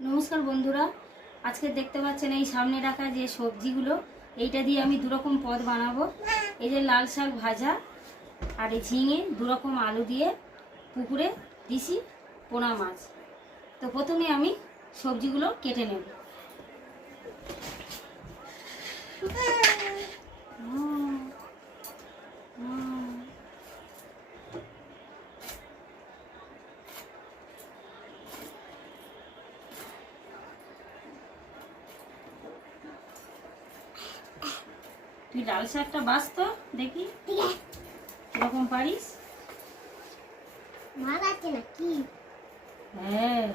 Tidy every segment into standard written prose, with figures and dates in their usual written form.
নমস্কার বন্ধুরা, আজকে দেখতে পাচ্ছেন এই সামনে রাখা যে সবজিগুলো, এইটা দিয়ে আমি দুরকম পদ বানাবো। এই যে লাল শাক ভাজা আর এই ঝিঙে, দুরকম আলু দিয়ে পুকুরে দিছি পোনা মাছ। তো প্রথমে আমি সবজিগুলো কেটে নেব। তুই লাল শাকটা বাছ তো দেখি কিরকম পারিস। হ্যাঁ,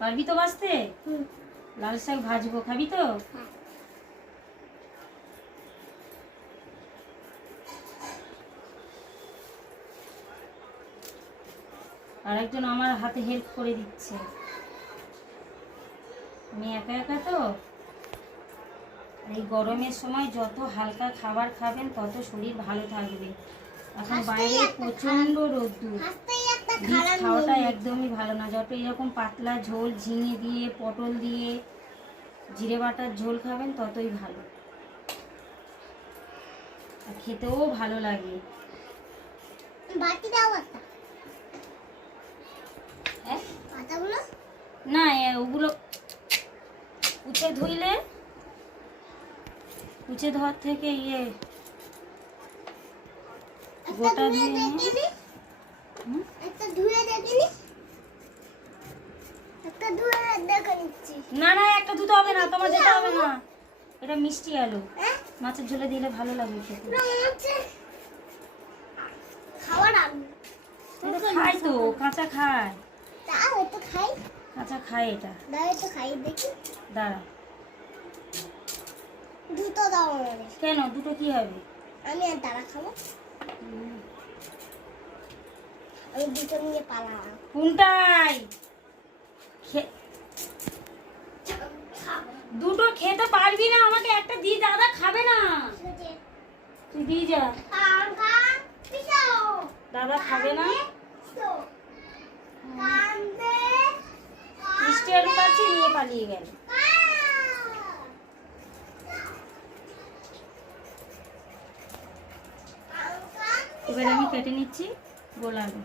পারবি তো বাছতে? লাল শাক ভাজবো, খাবি তো? আর একজন আমার হাতে হেল্প করে দিচ্ছে। আমি একা একা তো। এই গরমের সময় যত হালকা খাবার খাবেন তত শরীর ভালো থাকবে। এখন বাইরে প্রচন্ড রোদ্দুর, বীজ খাওয়াটা একদমই ভালো না। যত এরকম পাতলা ঝোল ঝিঙে দিয়ে পটল দিয়ে জিরে বাটার ঝোল খাবেন ততই ভালো, আর খেতেও ভালো লাগে। না, ওগুলো উঠে ধুইলে কুচে ধোয়ার থেকে গোটা ধুয়ে না না, একটা ধুতে হবে না, তোমার যেতে হবে না। এটা মিষ্টি আলু, মাছের ঝোলে দিলে ভালো লাগবে খেতে। খাই তো, কাঁচা খায়, কাঁচা খায় এটা। দাঁড়া, দুটো দাও কেন? দুটো কি হবে? আমি আর দাঁড়া খাবো। আমি দুটো নিয়ে পালাম। কোনটাই? দুটো খেতে পারবি না, আমাকে একটা দি, দাদা খাবে না। তুই দিয়ে যা, দাদা খাবে না। মিষ্টি আলু কাছে নিয়ে পালিয়ে গেল। এবার আমি কেটে নিচ্ছি গোল আলু।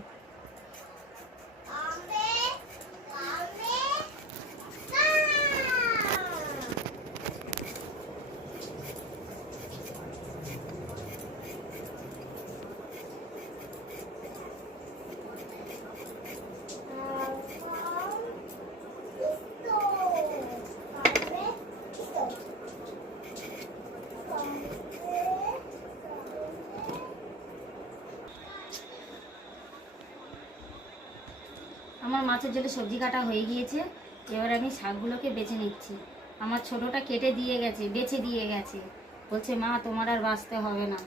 আমার মাছের ঝোলে সবজি কাটা হয়ে গিয়েছে। এবার আমি শাকগুলোকে বেছে নিচ্ছি। আমার ছোটটা কেটে দিয়ে গেছে, বেছে দিয়ে গেছে, বলছে মা তোমার আর বাছতে হবে না।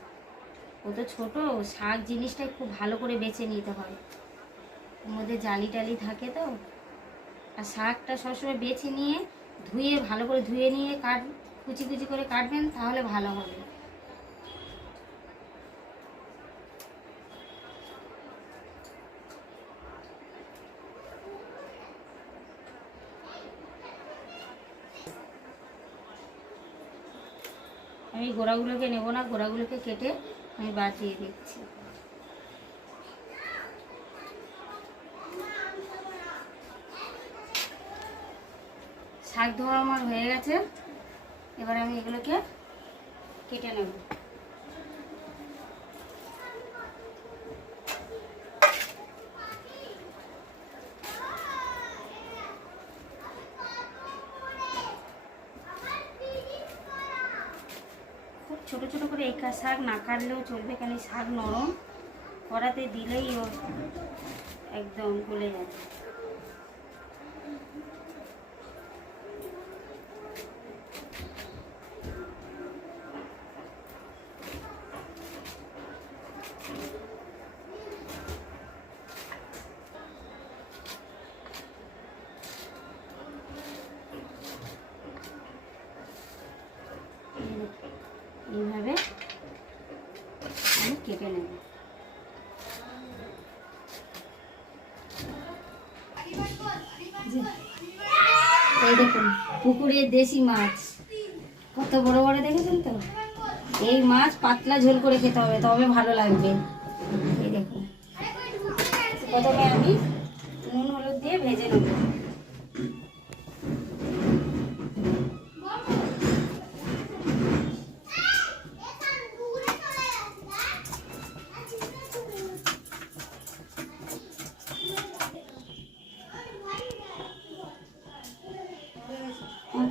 ও তো ছোট, শাক জিনিসটাই খুব ভালো করে বেছে নিতে হয়, ওর মধ্যে জালি টালি থাকে তো। আর শাকটা সবসময় বেছে নিয়ে ধুয়ে ভালো করে ধুয়ে নিয়ে কুচি কুচি করে কাটবেন, তাহলে ভালো হবে। আমি গোড়াগুলোকে নেব না, গোড়াগুলোকে কেটে আমি বাদ দিয়ে দিচ্ছি। শাক ধোয়া আমার হয়ে গেছে, এবার আমি এগুলোকে কেটে নেব। খুব ছোট ছোট করে এই শাক না কাটলেও চলবে, কেন শাক নরম, কড়াতে দিলেই ও একদম গলে যাবে। এইভাবে আমি কেটে নেব। এই দেখুন পুকুরের দেশি মাছ কত বড় বড় দেখেছেন তো। এই মাছ পাতলা ঝোল করে খেতে হবে, তবে ভালো লাগবে। এই দেখুন, প্রথমে আমি নুন হলুদ দিয়ে ভেজে নেব।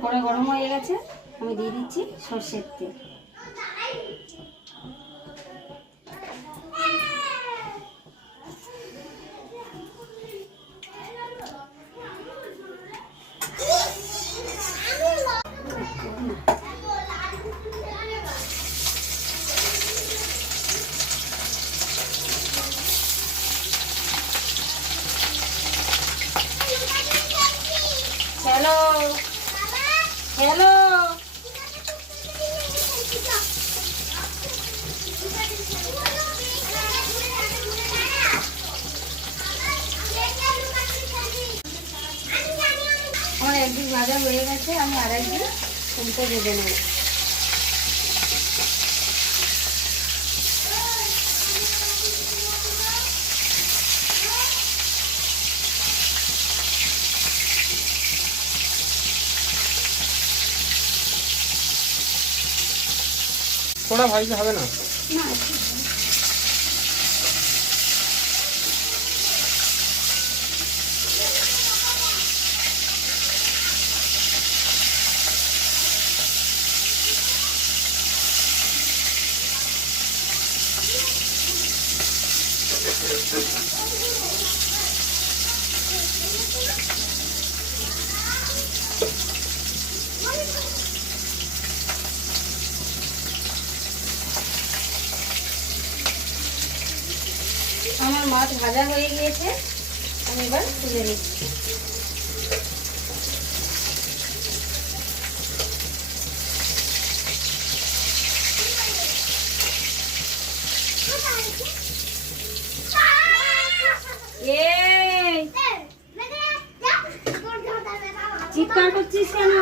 কড়াই গরম হয়ে গেছে, আমি দিয়ে দিচ্ছি সর্ষের তেল। হ্যালো হ্যালো, আমার একদিন ভাজা হয়ে গেছে, আমি আর একদিন উল্টে ভেজে নেব। थोड़ा भाजले হবে না? না, আমার মাছ ভাজা হয়ে গিয়েছে, আমি এবার তুলে নিচ্ছি। চিৎকার করছিস কেন?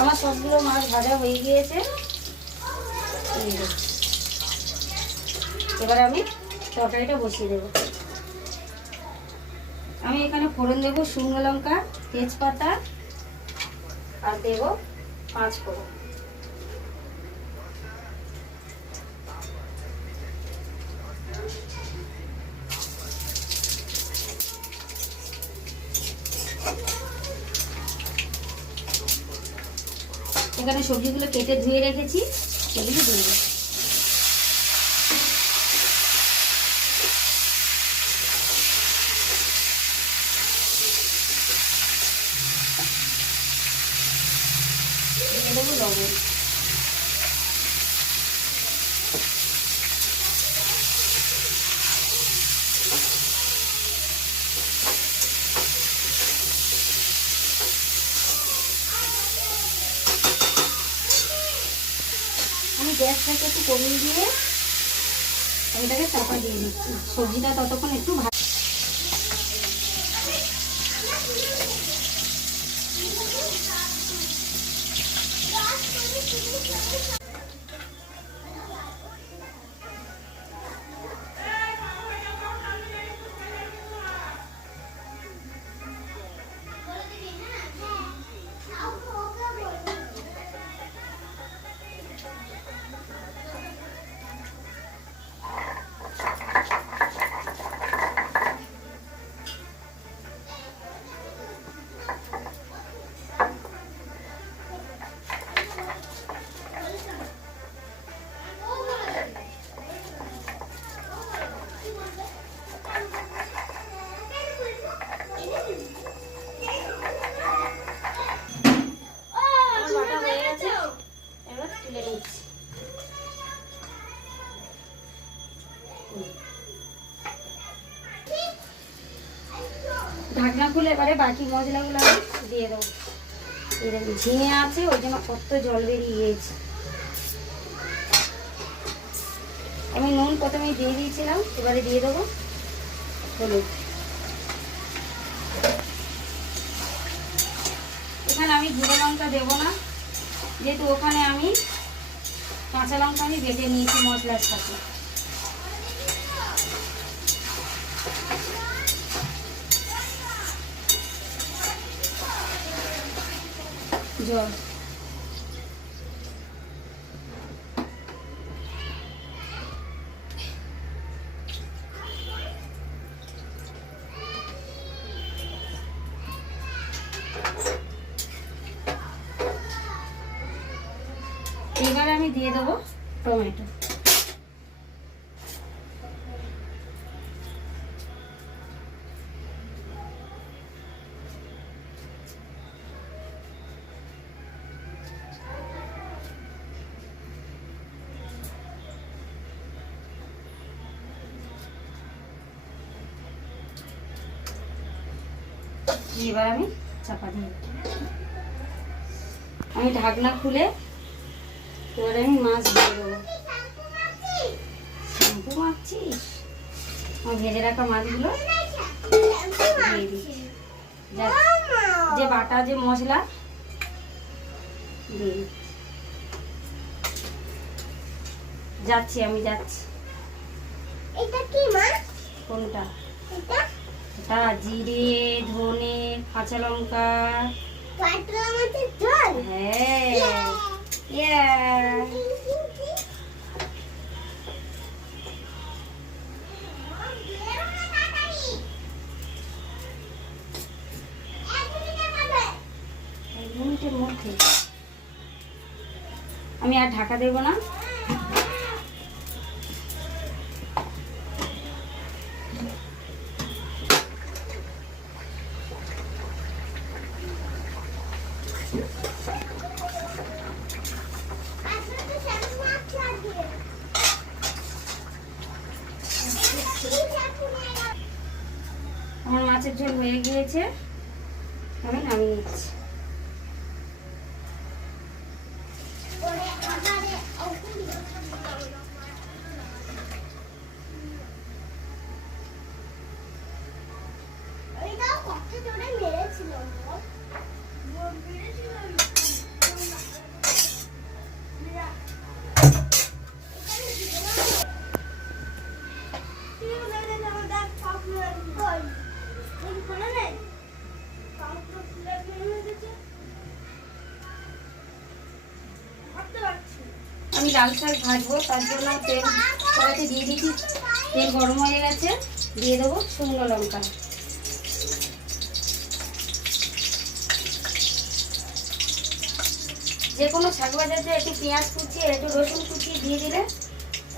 আমার সবগুলো মাছ ভাজা হয়ে গিয়েছে, এবার আমি তরকারিটা বসিয়ে দেব। আমি এখানে ফোড়ন দেব শুকনো লঙ্কা, তেজপাতা আর দেব 5 ফোড়ন। এখানে সবজিগুলো কেটে ধুয়ে রেখেছি, সেগুলো দিয়ে দেব। দিয়ে দেবো লবণ। আমি গ্যাসটাকে একটু কমিয়ে দিয়ে আমি এটাকে চাপা দিয়ে দিচ্ছি, সবজিটা ততক্ষণ একটু ঢাকনা খুলে এবারে বাকি মশলাগুলো আমি দিয়ে দেবো। এই দেখুন ঝিঙে আছে, ওই জন্য কত জল বেরিয়ে গিয়েছে। আমি নুন প্রথমে দিয়ে দিয়েছিলাম, এবারে দিয়ে দেবো হলুদ। এখানে আমি জিরে লঙ্কা দেবো না, যেহেতু ওখানে আমি কাঁচা লঙ্কা আমি বেটে নিয়েছি মশলার সাথে। জল এবারে আমি দিয়ে দেবো টমেটো। এবার আমি চাপা দিয়ে আমি ঢাকনা খুলে এবারে আমি মাছ দিয়ে দেবো। শ্যাম্পু মাখছিস? আমার ভেজে রাখা মাছগুলো দিয়ে দিচ্ছি। যে বাটা যে মশলা দিয়ে যাচ্ছি, আমি যাচ্ছি। এটা কি মা? কোনটা? এটা এটা জিরে, ধনে, কাঁচা লঙ্কা। পাতলা মাছের ঝোল। হ্যাঁ ইয়া এক মিনিটের মধ্যে আমি আর ঢাকা দেব না। আমার মাছের ঝোল হয়ে গিয়েছে, আমি নামিয়ে নিচ্ছি। আমি লাল শাক ভাজবো, তার জন্য তেল কড়াইতে দিয়ে দিচ্ছি। তেল গরম হয়ে গেছে, দিয়ে দেবো শুকনো লঙ্কা। যে কোনো শাক ভাজাতে একটু পেঁয়াজ কুচি একটু রসুন কুচি দিয়ে দিলে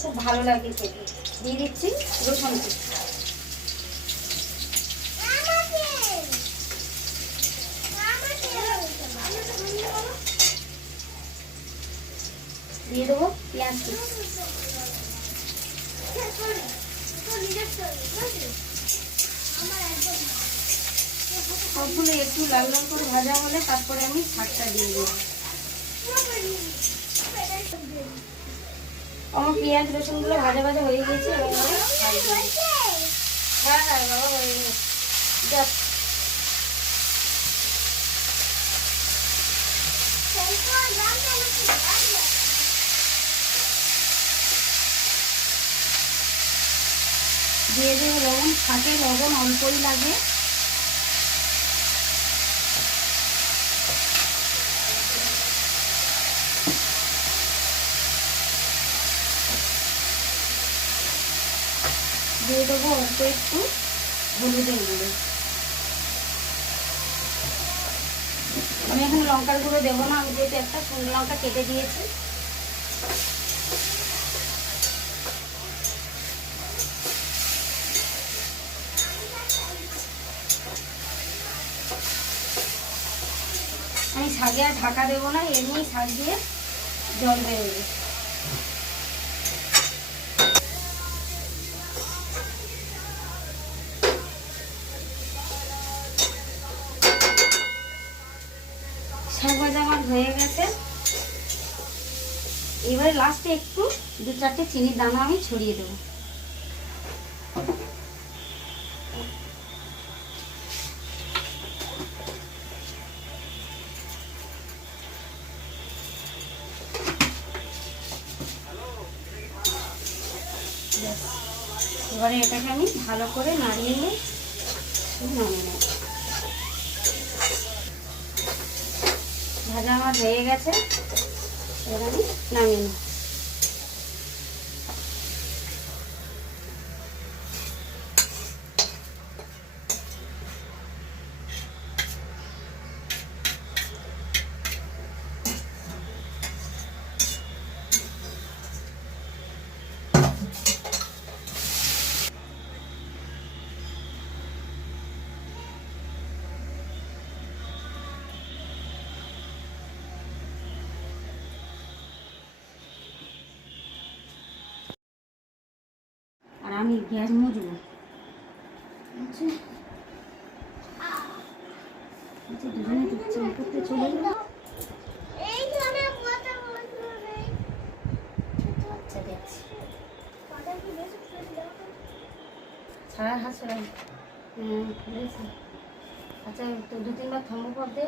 খুব ভালো লাগে খেতে। দিয়ে দিচ্ছি রসুন কুচি। দিয়ে দেবো পেঁয়াজ কুচি। সবগুলো একটু লাল লাল করে ভাজা হলে তারপরে আমি শাকটা দিয়ে দেবো। আমার পেঁয়াজ রসুনগুলো ভাজা ভাজা হয়ে গেছে, এবং হ্যাঁ হ্যাঁ বাবা হয়ে গেছে। দিয়ে দেবো লবণ। শাকে লবণ অল্পই লাগে। দিয়ে দেবো অল্প একটু হলুদের গুঁড়ো। আমি এখন লঙ্কার গুঁড়ো দেবো না, আমি যেহেতু একটা শুকনো লঙ্কা কেটে দিয়েছি। আমি শাকে আর ঢাকা দেবো না, এমনি শাক দিয়ে জল বেরোবে। লাস্টে একটু 2-4টে চিনির দানা আমি ছড়িয়ে দেবো। এবারে এটাকে আমি ভালো করে নাড়িয়ে নিয়ে নামিয়ে নেব। ভাজা আমার হয়ে গেছে, এবার আমি নামিয়ে নেব। আর আমি গ্যাস মুছবো। দুজনে চান করতে চলে গেল। এইখানে কথা বলছো রে। আচ্ছা দেখছি, কথা কি বেশি করে দাও? ছাড়া হাত ছড়াই খুলেছি। আচ্ছা তো 2-3 বার থাম্বো দে।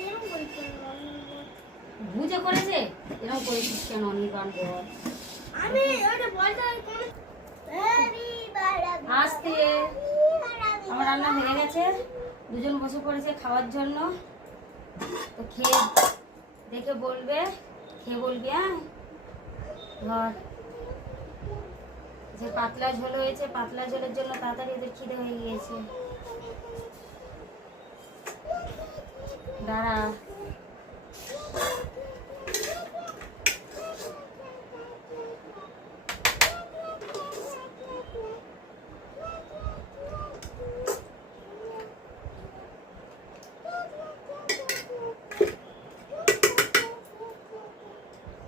এরকম করে করো। বুঝে করেছে, এরকম করেছিস কেন অনির্বাণ বল? আমি ওটা বলতে কোন আস্তে, আমার রান্না হয়ে গেছে, দুজন বসে পড়েছে খাওয়ার জন্য। তো খেয়ে দেখে বলবে, খেয়ে বলবি হ্যাঁ। ধর যে পাতলা ঝোল হয়েছে, পাতলা ঝোলের জন্য তাড়াতাড়ি এদের খিদে হয়ে গিয়েছে। দাঁড়া,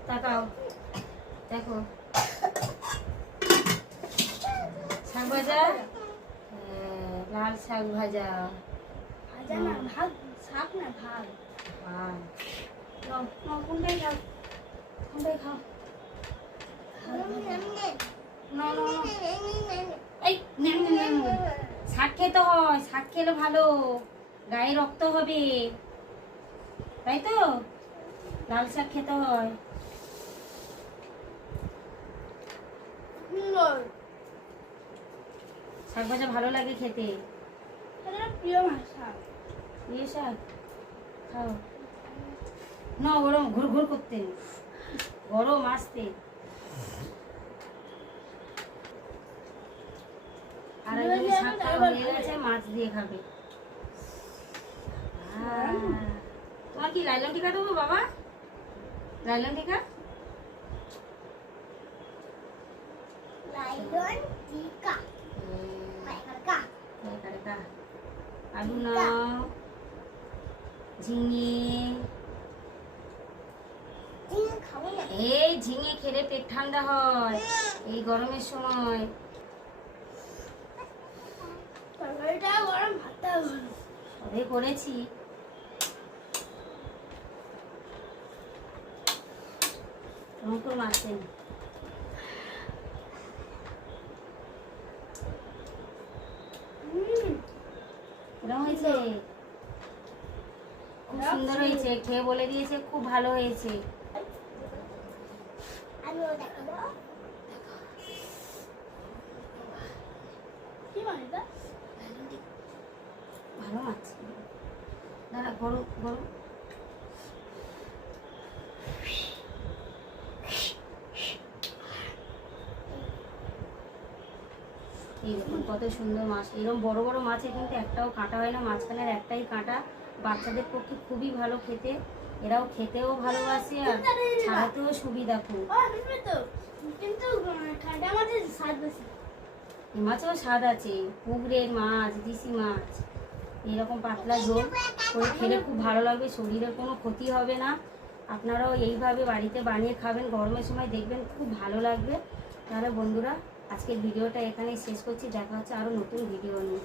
তাকাও দেখো। শাক ভাজা, লাল শাক ভাজা। ভাজা না ভাগ, শাক না ভাগ। কোনটাই খাও, কোনটাই খাও। এই শাক খেতে হয়, শাক খেলে ভালো, গায়ে রক্ত হবে, তাই তো লাল শাক খেতে হয়। শাক ভাজা ভালো লাগে খেতে। প্রিয় ভাষা। ইয়ে শাক খাও না, গরম ঘুর ঘুর করতে, গরম আসতে। আর একজন শাক খাওয়া হয়ে গেছে, মাছ দিয়ে খাবে। তোমার কি লাইলন টিকা দেবো বাবা? লাইলন টিকা, লাইলন টিকা। কাকা আলু নাও, ঝিঙে। টিকা খাবো না। এই ঝিঙে খেলে পেট ঠান্ডা হয় এই গরমের সময়। তরকারিটা গরম, ভাতটা গরম। সবে করেছি। অঙ্কুর মারছেন। কেমন হয়েছে? খুব সুন্দর হয়েছে, খেয়ে বলে দিয়েছে খুব ভালো হয়েছে। আমিও দেখাবো। কি মানে এটা? ভালো মাছ। দাঁড়া, গরম গরম। এই দেখুন কত সুন্দর মাছ। এরকম বড় বড় মাছে কিন্তু একটাও কাঁটা হয় না, মাঝখানের একটাই কাঁটা। বাচ্চাদের পক্ষে খুবই ভালো খেতে, এরাও খেতেও ভালোবাসে আর ছাড়াতেও সুবিধা খুব। কিন্তু কাঁটা মাছের স্বাদ বেশি। এই মাছেও স্বাদ আছে, পুকুরের মাছ, দেশি মাছ। এরকম পাতলা ঝোল করে খেলে খুব ভালো লাগবে, শরীরের কোনো ক্ষতি হবে না। আপনারাও এইভাবে বাড়িতে বানিয়ে খাবেন, গরমের সময় দেখবেন খুব ভালো লাগবে। তাহলে বন্ধুরা আজকের ভিডিওটা এখানেই শেষ করছি, দেখা হচ্ছে আরও নতুন ভিডিও নিয়ে।